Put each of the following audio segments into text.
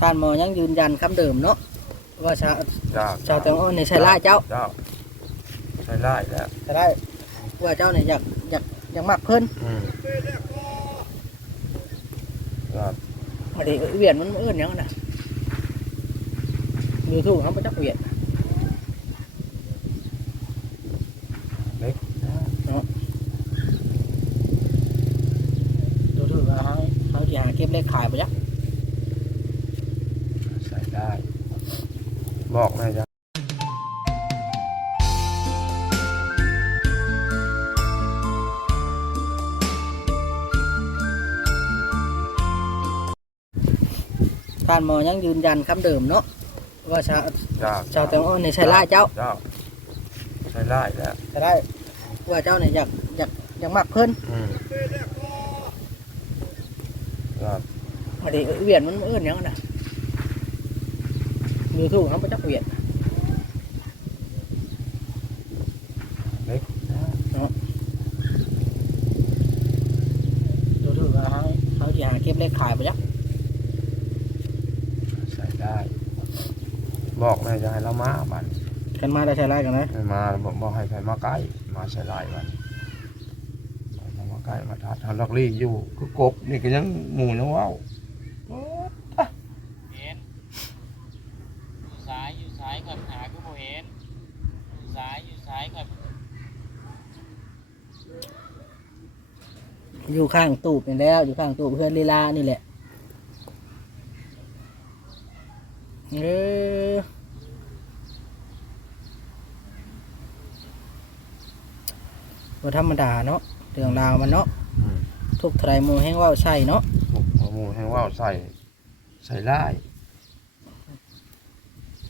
ท่านหมอยังยืนยันคำเดิมเนาะว่าชาวเจ้าชาวแตงอ้อนในใช่ไล่เจ้าเจ้าใช่ไล่แล้วใช่ไล่ว่าเจ้าเนี่ยอยากอยากอยากมากเพิ่นอืมครับพอดีเวียนมันเอื้อนหยังน่ะยูทูบเขาไปจักเวียน เล็กนะ ยูทูบเขาเขาจะหาเก็บเลขขายไปจัก ใส่ได้ บอกแม่จ้ะท่านหมอยังยืนยันคำเดิมเนาะว่าชาวเจ้าชาวแตงอ้อนในใช่ไล่เจ้าเจ้าใช่ไล่แล้วใช่ไล่ว่าเจ้าเนี่ยอยากอยากอยากมากเพิ่นอืมครับพอดีเวียนมันเอื้อนหยังน่ะ ยูทูบเขาไปจักเวียนเล็กนะยูทูบเขาเขาจะหาเก็บเลขขายไปจักใส่ได้ บอกแม่จะให้เรามาบันกันมาได้ใช่ไล่กันนะไม่มาบอกบอกให้ใครมาใกล้มาใส่ไล่บันมามาใกล้มาทัดทันลักลี่อยู่คือกบนี่ก็ยังหมูยังว่าว เห็นอยู่ซ้ายอยู่ซ้ายครับหาก็บ่เห็นอยู่ซ้ายอยู่ซ้ายครับ อยู่ข้างตูบนี่แล้ว อยู่ข้างตูบเพื่อนลีลานี่แหละเออบ่ธรรมดาเนาะเรื่องราวมันเนาะอืมทุกไทรหมูแห้งเว่าวใช่เนาะถูกหมูให้ว่าวใส่ใส่ไล่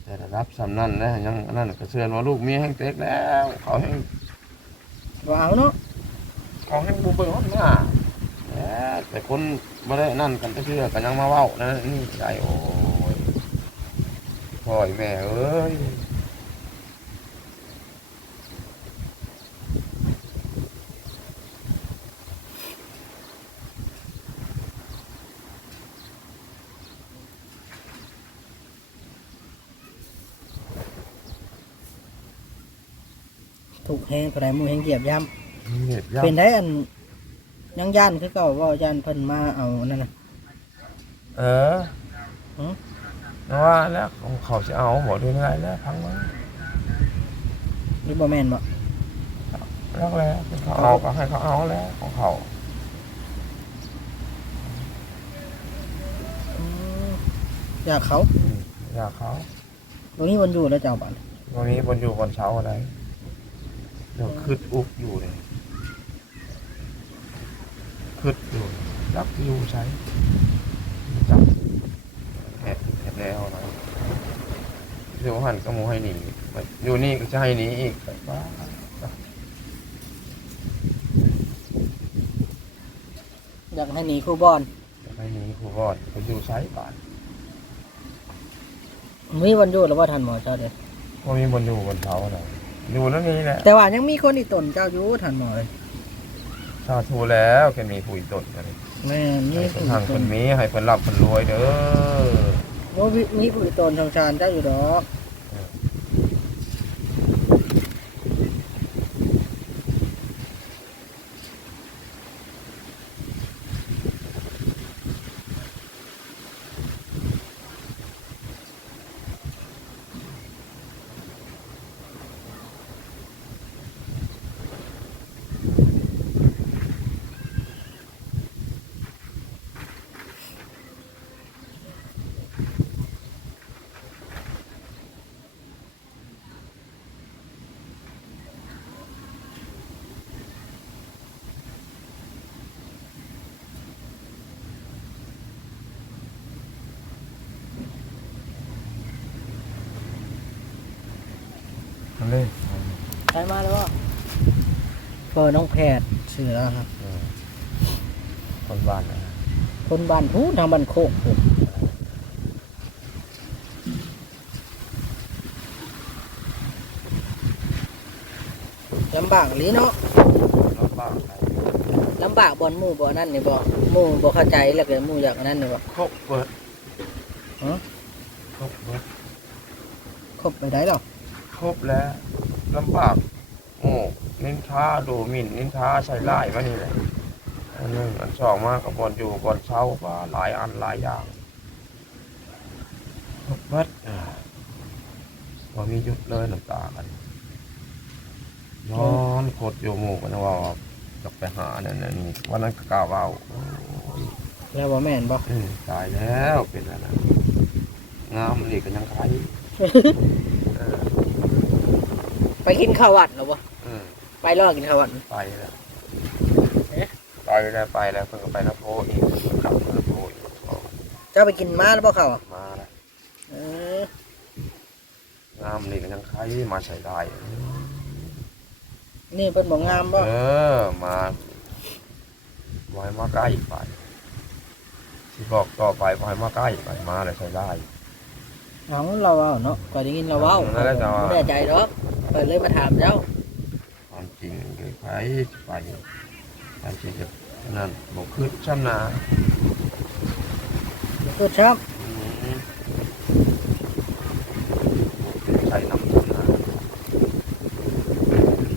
แต่ระดับสำนั่นนะยังอันนั่นก็เชื่อว่าลูกเมียแห้งเต็กแล้ว เขาแห้งว่าเอาเนาะเขาแห้งบุบเบิ้งหน้า แหมแต่คนไม่ได้นั่นกันก็เชื่อกันยังมาเว้านะนี่ใจโอ้ยพ่อยแม่เอ้ยถูกแห้งไทรหมูแห้งเหยียบย่เหยียบำย่ำเป็นได้อัน ยังย่านคือเก่าเว่าย่านเพิ่นมาเอานั่นน่ะเออหือนะว่าแล้วของเขาจะเอาหมดด้วยไงแล้วพังมั้งหรือบ่แม่นบ่แล้วแล้วเขาเอาก็ให้เขาเอาแล้วของเขาอืมอยากเขาอืมอยากเขาตรงนี้มันอยู่แล้วเจ้าบัดวันนี้บนอยู่บนเช้าอะไรเดี๋ยวคืดอุกอยู่เลย คืดอยู่รักอยู่ใช้จับแหะแหะแล้วนะเดี๋ยวหันก็มูให้หนีอยู่นี่ก็จะให้หนีอีกแบบว่าอยากให้หนีครูบอลจะให้หนีครูบอดเขาอยู่ใช้บ้านมีวันอยู่แล้วว่าทันหมอเจ้าเด้อว่ามีบนอยู่บนเช้าอะไรอยู่แล้วนี่แหละแต่ว่ายังมีคนอีกตนเจ้าอยู่ทันหมอเลย ชาทูแล้วแค่มีผู้อีตนกันแม่นมีให้ผู้ทางอีกคตนนมีให้คนรับคนรวยเด้อว่ามีผู้อีกตนทางชานเจ้าอยู่ดอก นั่นเลยใช้มาแล้วว่าเปิดน้องแพทย์ชื่อแล้วครับคนบ้านนะคนบ้านพูนทางบ้านโคกพูนลำบากอีหลีเนาะรถบ้านไปลำบากบอนหมู่บ่นั่นนี่บ่หมู่บ่เข้าใจแล้วก็หมู่อยากอันนั้นนี่บ่ครบเปิดอฮะครบเบิดครบไปได้หรอคร บแล้วลำบากโง่นินทาดูหมิ่นนินทาใส่ร้ายมานี่แหละอันหนึงอันสองมากกับบอลอยู่บอลเช้าว่าหลายอันหลายอย่างครบเบิดอ่าว่ามีหยุดเลยน้ำตากันนอนโคตรอยู่หมู่กันว่าจะไปหาเนี่ยเนี่ยนี่วันนั้นก็กล่าวว่าโอ้ยแล้วว่าแม่นบ่เออตายแล้วเป็นอะไรนะงามนี่ก็ยังใครเออ ไปกินข้าววัดเหรอบ่เออไปรอกินข้าววัดไปแล้วเอ๊ะไปแล้วไปแล้วเพิ่งก็ไปแล้วโพอีกเพิ่งกลับมาแล้วโพอีกเอาเจ้าไปกินมาแล้วบ่ข้าวอะมาแล้วเอองามนี่ก็ยังใครมาใส่ได้ นี่เพิ่นบ่งามบ่เออ มาไว้มาใกล้ไปที่บอกต่อไปไว้มาใกล้ไปมาเลยใส่ได้ เอาเราเอาเนาะก็ได้ยินเราเว้านั่นแหละจ้ะบ่แน่ใจดอก เพิ่นเลยมาถามเจ้าความจริงเลยไปไปไปที่จะนั่นบอกขึ้นช้ำนาพูดครับอืมใส่น้ำช้ำนา อืม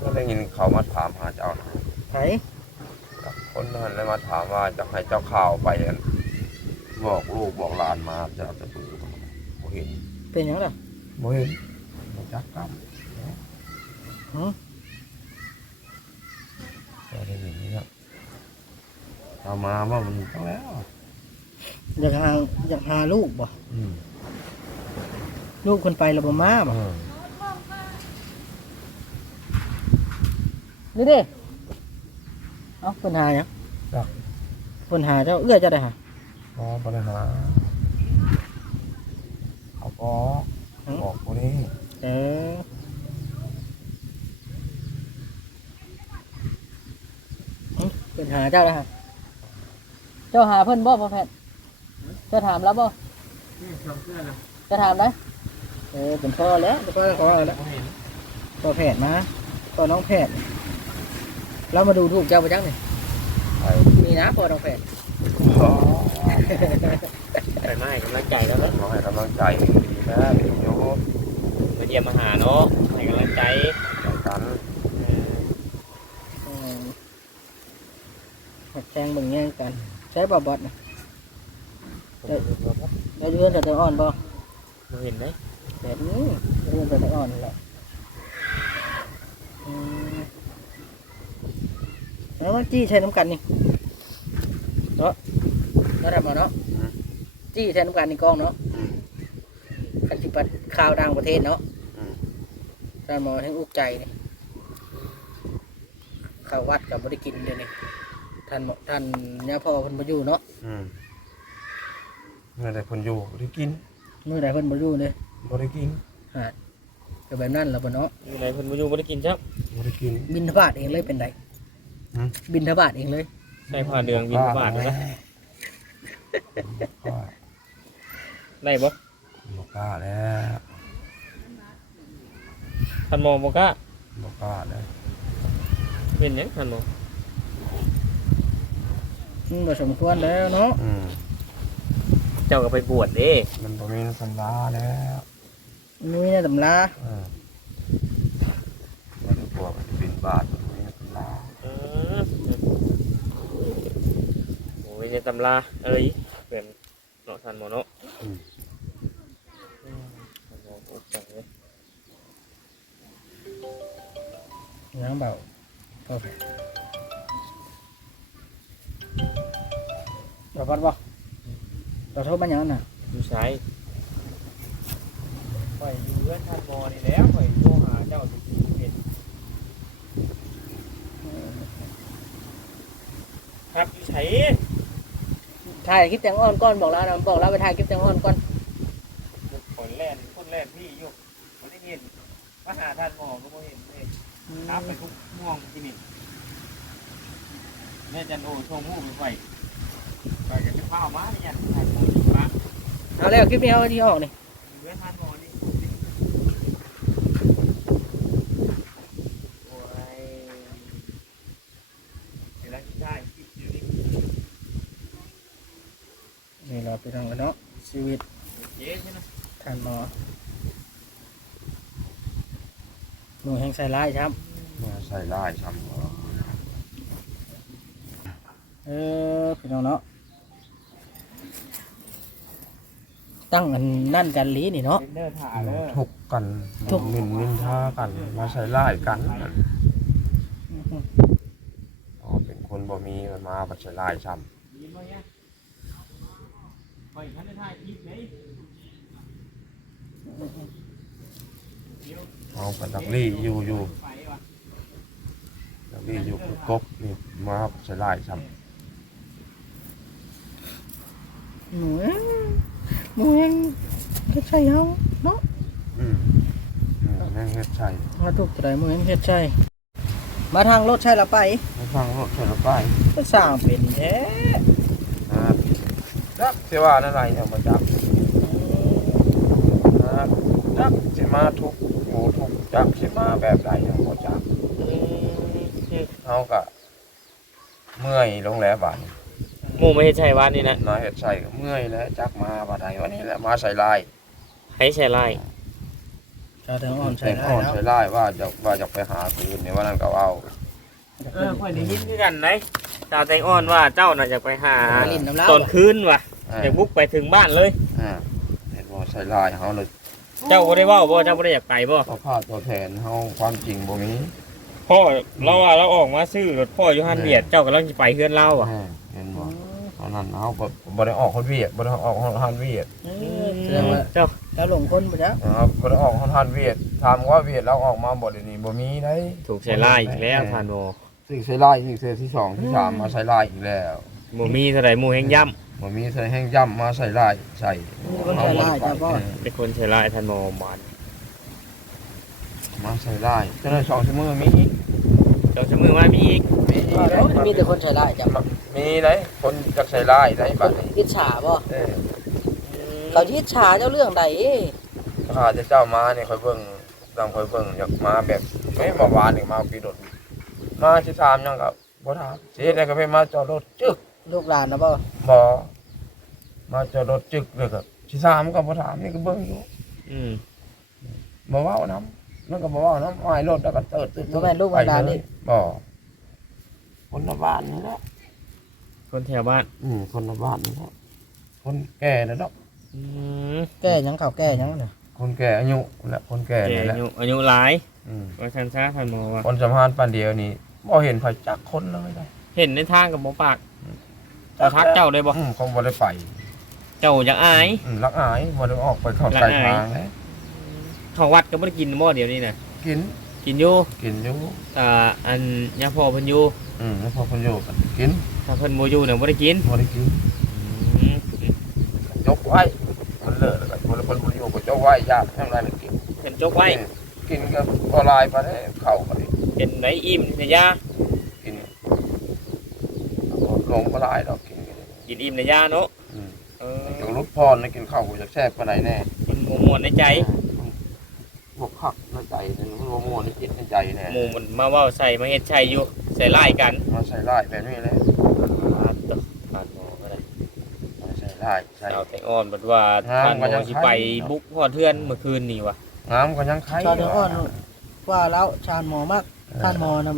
ก็ได้ยินเขามาถามหาเจ้านะไผกับคนนั้นเลยมาถามว่าจะให้เจ้าข่าวไปอันบอกลูกบอกหลานมาจะเอาจะปืนโมเห็นเป็นหยังล่ะโมเห็นโมจักครับหือก็ได้ยินนี่ครับเอามาว่ามันต้องแล้ว อยากหาอยากหาลูกบ่อืมลูกเพิ่นไปแล้วบ่มาบ่อืมนี่เด้เอ้าเพิ่นหาหยังเพิ่นหาเจ้าเอื้อเจะได้หาพอปัญหาเขาบอกบอกคนนี้เออหึเพิ่นหาเจ้าได้หาเจ้าหาเพิ่นบ่พ่อแพทย์เจ้าถามแล้วบ่จะถามนะเออเป็นพ่อแล้วเป็นพ่อแล้วขอเอาแล้วพ่อแพทย์มาพ่อน้องแพทย์เรามาดูถูกเจ้าประจังนี่ไปนี่นะพ่อน้องแพทย์ไปมาให้กำลังใจแล้วเนาะมาให้กำลังใจดีนะดีโยมาเยี่ยมมาหาเนาะให้กำลังใจกันเอออืมหัดแทงเบิ่งแย่งกัน ใช้บ่บอดนะ เออเรื่องแต่ตัวอ่อนบ่เราเห็นไหมแบบนี้เรื่องแต่ตัวอ่อนแหละแล้วมันจี้ใช้น้ำกันนี่เนาะแล้วทำเอาเนาะจี้ใช้น้ำกันนี่กล้องเนาะคันสิปัดข่าวต่างประเทศเนาะท่านหมอให้อุกใจนี่ข้าวัดกับบริกินเดี๋ยวนี้ท่านหมอท่านย่าพ่อเพิ่นบ่อยู่เนาะ เมื่อใดคนอยู่บ่ได้กินมื้อใดเพิ่นบ่อยู่เลยบ่ได้กินฮะก็แบบนั้นล่ะบ่เนาะมีอะไรเพิ่นมาอยู่บ่ได้กินครับบ่ได้กิน บินทบาทเองเลยเป็นไดหืม บินทบาทเองเลย ใส่ผ้าเดืองบินบาทนะก็ได้บ่บ่กล้าแล้วท่านหมอบ่กล้าบ่กล้าแล้วเป็นหยังท่านหมอมันบ่สมควรแล้วเนาะอืม เจ้าก็ไปบวชเด้มันบ่มีสัญญาแล้วมันมีในตำราอืมมันพวกมันบินบาทมันบ่มีสัญญาเออโอ้ยในตำราเอ้ยเป็นเนาะท่านหมอเนาะอืมอืมท่านหมออุกจังเลยน้ำเบาโอเคบ่พัดบ่ เราโทษมาหยังน่ะอยู่ใช้ข่อยอยู่เพื่อนท่านหมอนี่แล้วข่อยโทรหาเจ้าสิเป็นครับอยู่ใช้ถ่ายคลิปแตงอ่อนก่อนบอกแล้วนะบอกแล้วไปถ่ายคลิปแตงอ่อนก่อนคนแล่นคนแล่นพี่อยู่ไม่ได้เห็นมาหาท่านหมอก็ไม่เห็นเลยนับไปทุกม่วงที่นี่แม่จันโอชงหูไปไฟไปกันจะ ข้าวมาเนี่ยใส่หมูจิมาเอาแล้วคลิปนี้เอาอันนี้ออกนี่เว้นทานหมอนี่โอ้ยเดี๋ยวเราจะได้คิดอยู่นี่นี่เราไปทางกันเนาะชีวิตเจ๊ใช่ไหมท่านหมอหนูแห่งใส่ร้ายครับมาใส่ลายช้ำเออพี่น้องเนาะ ตั้งอันนั่นกันลีนี่เนาะเป็นเดอร์ถ่าเลยทุกกันทุกมินมินท่ากัน มาใส่ลายกันอ๋อเป็นคนบ่มีมันมาบัดใส่ลายช้ดีมั้ยเนี่ยไปท่านได้ถ่ายคลิปไหมเดี๋ยวำเอากันดักลี่อยู่อยู่ไปว่ะดักลี่อยู่คือกบนี่มาใส่ลายช้หนู หนูแห่งเฮ็ดใช่เฮาเนาะำอืมอืมแม่งเฮ็ดใช่มาถูกใจหนูแห่งเฮ็ดใช่มาทางรถใช่ละไปไม่ฟังรถใส่รถไปก็สร้างเป็นแท้นะครับจักเสียว่าอะไรเนี่ยมาจับนะครับจักสิมาทุกหมูทุกจักสิมาแบบใดเนี่ยบ่จักเฮาก็เมื่อยลงแล้วบาดนี้ หมู่ไม่ใช่วันนี่นะมาเฮ็ดใส่ก็เมื่อยแล้วจักมาบาดใดวันนี้แหละมาใส่ลายให้ใช่ไล่ชาวแตงอ่อนใช่ใส่ได้อ่อนแล้วใส่ลายว่าจะว่าจะไปหาคืนเนี่ยวันนั้นก็เอาเออค่อยได้ยินคือกันไหนชาวแตงอ่อนว่าเจ้าน่ะอยากไปหาลิ้นน้ำเล่าตอนคืนว่ะอ่าอยากบุกไปถึงบ้านเลยอ่าเห็นว่าใส่ลายเฮาเลยเจ้าบ่ได้เว่าบ่เจ้าบ่ได้อยากไปบ่ก็พาดตัวแทนเฮาความจริงบ่มีพ่อเราว่าเราออกมาซื้อรถพ่ออยู่ฮันเวียดเจ้าก็ลังสิไปเฮือนเราอะอ่าเห็นบ่ต อนนั้นเฮาบ่บ่ได้ออกคนเวียดบ่ได้ออกคนฮันเวียดเออแสดงว่าเจ้าแล้วหลงคนไปแล้วนะครับบ่ได้ออกคนฮันเวียดถามว่าเวียดเราออกมาบ่ได้นี่บ่มีได้ถูกใส่ไล่อีกแล้วท่านโมสิ่งใส่ลายอีกเทื่อที่สองที่สามมาใส่ลายอีกแล้วบ่มีเท่าใดหมู่แห่งย่ำบ่มีใส่แห้งย่ำมาใส่ลายใส่มีคนใส่ร้ายจ้าพ่อเป็นคนใส่ไล่ท่านโมหมานมาใส่ลายเจะได้สองชั่วโมงมี อีกเจ้าจะมือมามีอีกมีอีกว่าได้แล้วมีแต่คนใส่ร้ายจ้ะมีได้คนจักใส่ลายได้บัดนี้อิจฉาบ่เออเขาอิจฉาเจ้าเรื่องใดเอ้ยถ้าจะเจ้ามาเนี่ยค่อยเบิ่งตามค่อยเบิ่งอยากมาแบบไม่มาหวานนี่มาปีรถมาสิถามหยังก็บ่ถามสิเฮ็ดได้ก็ไม่มาจอดรถจึกลูกหลานนะบ่บ่มาจอดรถจึกเลยก็สิถามก็บ่ถามนี่ก็เบิ่งอยู่อืมบ่เว้านํมั นก็บ่เว้านํอ้ายรถแล้วก็เติดตึ๊ดบ่แม่นลูกหลานนี่ บ่คนละบ้านนี่แหละคนแถวบ้านอืมคนละบ้านนี่แหละคนแก่นะเนาะอืมแก้หยังเขาแก้หยังน่ะคนแก่อายุแหละคนแก่แก่นี่แหละอายุอายุหลายอืมว่าชันซ่าท่านโมว่าคนสำพานปานเดียวนี่บ่เห็นไผจักคนเลยได้เห็นในทางกับบ่ปากเจ้าทักเจ้าได้บ่อืมเขาบ่ได้ไป เจ้าอยากอาย อืมรักอายบ่ได้ออกไปเข้ารักใส่อายทางเล ยเขาวัดก็บ่ได้กินบ่เดี๋ยวนี้น่ะกินกินอยู่กินอยู่อ่าอันยาพ่อเพิ่นอยู่อืมแล้วพอเพิ่นอยู่กันกินถ้าเพิ่นบ่อยู่เนี่ยบ่ได้กินบ่ได้กินอืมยกไว้มันเลอะแล้วก็คนละคนบ่อยู่ก็เจ้าไว้ยากทำไรมันกินเพิ่นจกไว้ กินก็บ่ลายไปได้เข้าก็ได้เป็นไหนอิ่มในยากินลงบ่ลายดอกกินก็ได้กินอิ่มในยาเนาะอืมเออจังรุดพรนะกินข้าวกูจะแซ่บปานใดแน่กินหมูมวนในใจ บกคักในใจนี่มันบ่ม่วนในจิตในใจแน่หมูมันมาเว้าใส่มาเฮ็ดใช่อยู่ใส่ไล่กันมาใส่ร้ายแบบนี้แหละอ่าตะผ่านหมอก็ได้มาใส่ร้ายใส่เอาแต่อ่อนบัดว่าครับท่านหมก็ยัองสิไข่ไปบุกพ่อเทือนเมื่อคืนนี่ว่ะงามก็ยังไข่ชาวแตงอ่อนว่าแล้วชาญหมอมากชาญหมอนํ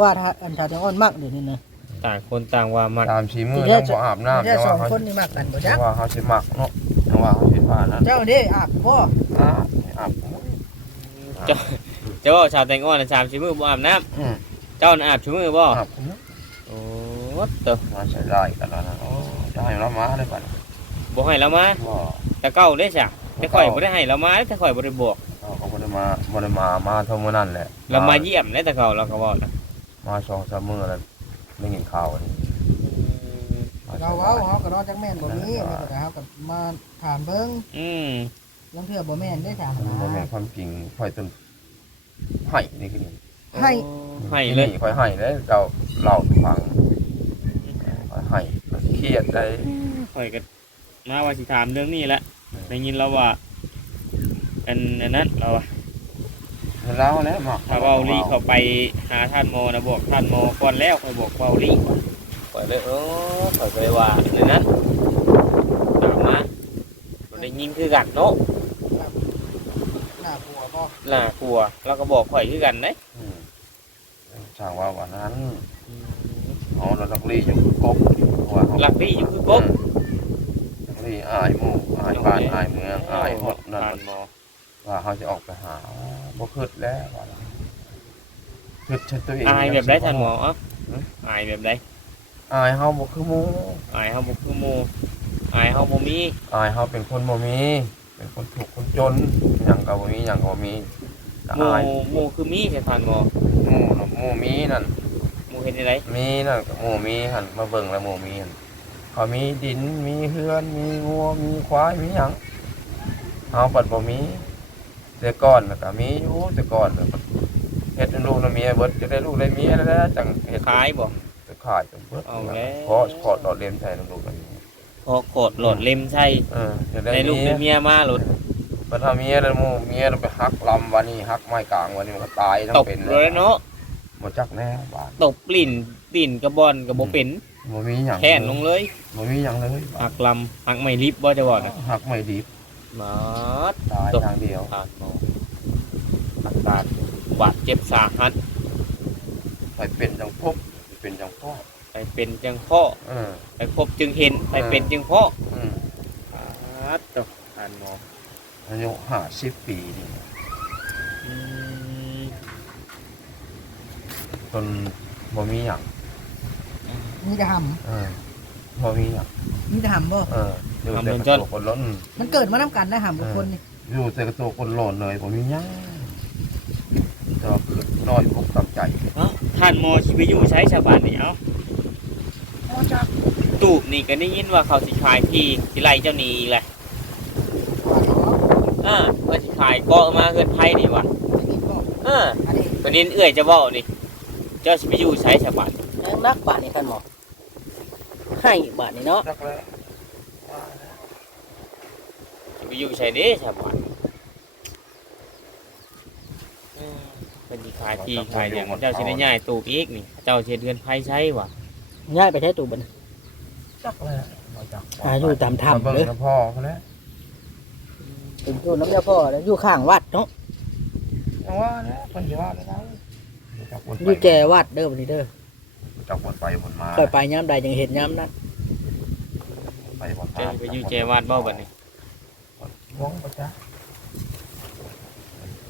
ว่าถ้าอันชาวแตงอ่อนมากเดี๋ยวนี้นะต่างคนต่างว่ามักตามสีมือยังบ่อาบน้ำแค่แต่สอว่างเขาคนนี่มากกันบ่แต่จ๊ะว่าเขาสิมักเนาะแต่ว่าเขาสิว่านั้นเจ้าเด้อาบบ่อาบอาบ เจ้าเจ้าว่าชาวแตงอ่อนน่ะชามชิมือบ่อาบน้ำอืมเจ้าน่ะอาบชิมือบ่อาบโอ้ตะมาใส่ร้ายกันแล้วนะโอ้จะให้เรามาได้ป่ะบ่ให้เรามาบ่แต่เก่าได้จ้ะแต่ข่อยบ่ได้ให้เรามาแต่ข่อยบ่ได้บอกเขาก็บ่ได้มาบ่ได้มามาเท่ามื้อนั้นแหละเรามาเยี่ยมได้แต่เก่าเราก็บอกนะมาสองสามมื้อแล้วได้ยินข่าวอันนี้มเราเว้าเฮาก็นอนจักแม่นบ่มีนี่ก็เฮาก็มาถามเบิ่งอืม ลางเทื่อบ่แม่นได้ถามมันบ่แม่นความจริงค่อยต้นไผ่นี่คือนี่ให้ให้เลยนี่ค่อยให้เลยเราเล่าให้ฟังค่อยให้มันเครียดได้ข่อยก็มาว่าสิถามเรื่องนี้แหละได้ยินแล้วว่าอันอันนั้นเราว่าเล่าแล้วมาถ้าเว้าลี่เขาไปหาท่านโมนะบอกท่านโมก่อนแล้วข่อยบอกเว้าลี่ข่อยเลยเออข่อยก็เลยว่าในนั้นถามมาบ่ได้ยินคือกันเนาะห น้าผัวบ่น่ากลัวแล้วก็บอกข่อยคือกันเด้อืมช่างว่าวันนั้นเอาเราลักลี่อยู่กบว่าเขาหลักลี่อยู่คือกบลักลี่อายหมู่อายบ้านอายเมืองอายหมดนั่นท่านโมว่าเขาจะออกไปหาบ่คิดแล้วว่าคิดเช่นตัวเอง อายแบบไดท่านหมออะอายแบบไดอายเฮาบ่คือหมู่อายเฮาบ่คือหมู่อายเฮาบ่มีอายเฮาเป็นคนบ่มี เป็นคนถูกข์คนจนหยังก็บ่มีหยังก็บ่มีแต่หมู่อายหมู่คือมีแต่ท่านหมอหมู่น่ะหมู่มีนั่น หมู่เฮ็ดจังไดมีนั่นก็หมู่มีหั่นมาเบิ่งแล้วหมู่มีหั่นเขามีดินมีเฮือนมีงัวมีควายมีหยังเฮาปัดบ่มีแต่ก่อนน่ะก็มีอยู่แต่ก่อนน่ะเฮ็ดให้ลูกน่ะเมียเบิดจะได้ลูกได้เมียแล้วจังเฮ็ดขายบ่จะขายจนเบิดเอาแล้ว เพราะขอดอดเลียมใส่น้ำลูกกันพ อโคตรโหลดเล่มใช่เออจะได้ในลูกในเมียมาโหลดปัญหาเมียแล้วหมู่เมียเราไปหักลำวันนี้หักไม้กลางวันนี้มันก็ตายทั้งตบเป็นเลยเนาะบ่จักแน่บาดตบลิ่นลิ่นกระบอนกระบ่เป็นบ่มีหยังแค่นลงเลยบ่มีหยังเลยหักลำหักไม่ลิบบ่จะบอกนะหักไม่ดีมาด ตายตบทางเดียวขาดหมออาการบาดเจ็บสาหัสไปเป็นจังพบไปเป็นจังพ่อ ไปเป็นจึงพ่อเออ ไปพบจึงเห็นไปเป็นจึงพ่ออืมอาดตบขาดหมออายุ50ปีนี่อืมจนบ่มีหยังมีแต่หเออบ่มีหยังำมีแต่หำบ่ เอออยู่แต่กระตัวคนล้นมันเกิดมานํกันได้หำทุกคนนี่อยู่แต่กระตัวคนหล่นเลยบ่มีหยังแต่ว่าคือน้อยพกกับใจ เอ้าท่านหมอชีวิตอยู่ใช้ชาวบ้านนี่เอ้า พ่อจักตูบนี่ก็ได้ยินว่าเขาสิขายที่ที่ไรเจ้าหนี้แหละว่าเขาอ่าเพื่อสิขายเกาะมาเฮือนไทยนี่ว่ะไม่มีบ่อ่าอันนี้ประเด็นเอื้อยจะบอกนี่ เจ้าสิไปอยู่ใช้ชาวบ้านยังนักบาทนี่ท่านหมอให้บาทนี่เนาะจักแล้วสิไปอยู่ใช้เด้ชาวบ้านอืมเป็นสิขายที่ขายอย่างเจ้าสิได้ย้ายตูบอีกนี่ เจ้าสิเดือนไผใช้ว่ะ ย้ายไปใช้ตู้บัดนจักแล้วบ่จักหาอยู่ตามถ้ำเบิ่งเลยกับพ่อเขาแล้วเป็นอยู่น้ำยาพ่อแล้วอยู่ข้างวัดเนาะยังว่าแล้วเพิ่นสิว่าแล้วนะบ่จักวนไปอยู่แจวัดเด้อบัดนี้เด้อบ่จักวนไปวนมาค่อยไปย้ำใดยังเห็นย้ำนั้นไปวนมาเจ้าสิไปอยู่แจวาดบ่บัดนี้วงบ่จัก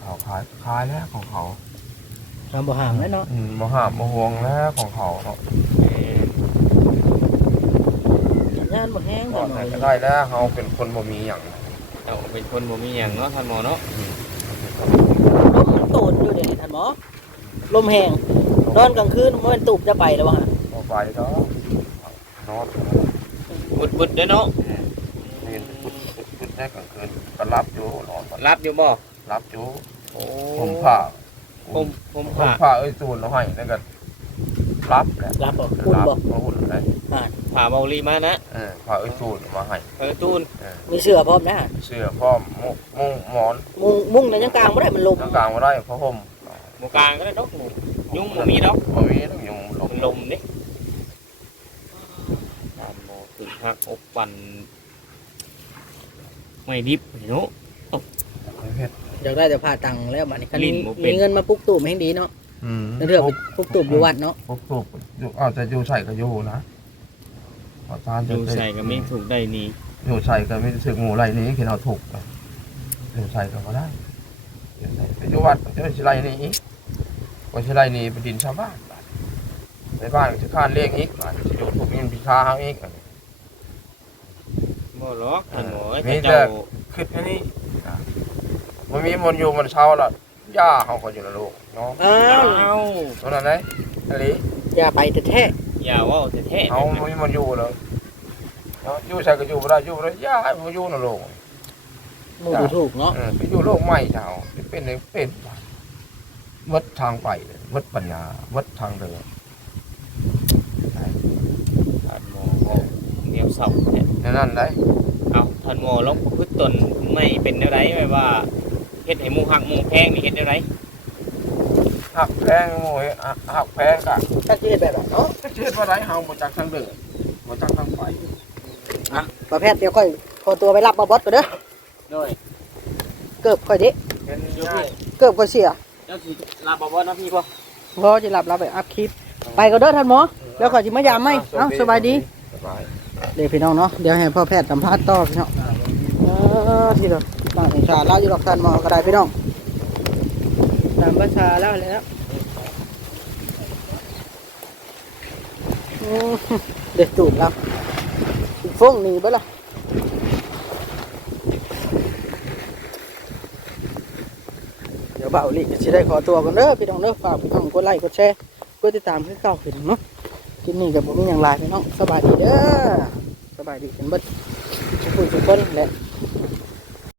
เขาขายขายแล้วของเขาทำบ่ห่างแล้วเนาะอืมบ่ห้ามบ่ห่วงแล้วของเขาเนาะเอ่อ งานบ่แห้งก็บ่หน่อยก็ได้แล้วเฮาเป็นคนบ่มีหยังเจ้าเป็นคนบ่มีหยังเนาะท่านหมอเนาะลมมันตูดอยู่เดี๋ยวนี้ท่านหมอลมแห้งนอนกลางคืนมันตูบจะไปแล้ววะฮะบ่ไปดอกนอนบุดๆเด้อเนาะนี่พุดพุดได้กลางคืนก็รับอยู่นอนบ่รับอยู่บ่รับอยู่โอ้ผมผ้าผมผมผมผ่าผ้าเอ้ยตูนเอาให้แล้วก็รับแหละรับบ่คุณบ่มาหุ่นเลยผ่าเบาลีมานะเออผ้าเอ้ยตูนเอามาให้เออตูนเออมีเสื้อพร้อมนะเสื้อพร้อมมุกมุ้งหมอนมุงมุงนั้นยังกลางบ่ได้มันลมทั้งกลางมาได้ผ้าห่มหมูกลางก็ได้ดอกหมูยุงหมูมีดอกบ่มีต้องยุงลมันลมเด้ตามหมอถึงหักอกปั่นไม่ดิบเนาะเฮ็ดอยากได้แต่ผ้าตังแล้วบัดนี้คันลิ้นี้นบ่เป็นมีเงินมาปลุกตูบให้ดีเนาะอืมนั่นเถอะไปปลุกตูบอยู่วัดเนาะพวกตูบอยู่อ้าวแต่อยู่ใส่ก็อยู่นะ ขอทานอยู่ใส่ก็ไม่ถูกได้นี่อยู่ใส่ก็ไม่รู้สึกหมู่ไรนี้คิดเอาถูกไปอยู่ใส่ก็บ่ได้อยู่ใส่ไปอยู่วัดก็จะสิไรนี้อีกก็สิไรนี้ไปดินชาวบ้านในบ้านก็สิข้านเลี้ยงอีกบ้านก็สิอยู่ทุกยินพิชาเฮาอีกบ่หรอกท่านหมอมีไอ้แต่เจ้าคิดแค่นี้อะมันมีมันอยู่มันเช่าละย่าเขาก็อยู่ในโลกเนาะอ้าเอาวตอนนั้นเลยอันนี้อย่าไปแท้ อย่าเว่าแท้เอามันมีมันอยู่เลยเนาะอยู่ใส่ก็อยู่บ่ได้อยู่บ่ได้ย่าให้มันอยู่ในโลกๆหมูดูถูกเนาะเออไปอยู่โลกใหม่เจ้าไปเป็นเองเป็นวัดทางไปวัดปัญญาวัดทางเดินท่านโมบอกเดียวเสาเนี่ยนั่นนั่นได้เอาท่านโมลองประพฤติตนไม่เป็นอะไรแบบว่าเฮ็ดให้หมูหักหมูแพงนี่เฮ็ดอะไร หักแพงโมยหักแพงกะถ้าสิเฮ็ดแบบนั้นเนาะเชื่อว่าไรเฮามาจากทางเดินมาจากทางไปประเภทเดี๋ยวค่อยขอตัวไปรับบ่บอสก่อนเด้อด้วยเกิบค่อยดิเป็นง่ายเกิบค่อยเสียเจ้าสิลาบ่บ่นะพี่พ่อพอจะหลับรับไปอัพคลิป ไปก็เด้อท่านหมอแล้วขอยสิมายามไหมเอ้าสบายดีสบายเดี๋ยวพี่น้องเนาะเดี๋ยวให้พ่อแพทย์สัมภาษณ์ต่อพี่น้องเออที่เดียวตั้งสงสารเล่าอยู่ดอกท่านหมอก็ได้พี่น้อง ตามภาษาแล้วแล้วเด็กจูบแล้วฟงหนีไปละเดี๋ยวเบาลิจะได้ขอตัวกันเด้อพี่น้องเด้อฝากพี่น้องกดไลค์กดแชร์กดติดตามให้เก่าพี่น้องเนาะกินนี่กับผมมีอย่างไรพี่น้องสบายดีเด้อสบายดีกันเบิดทุกคนทุกคนแหละ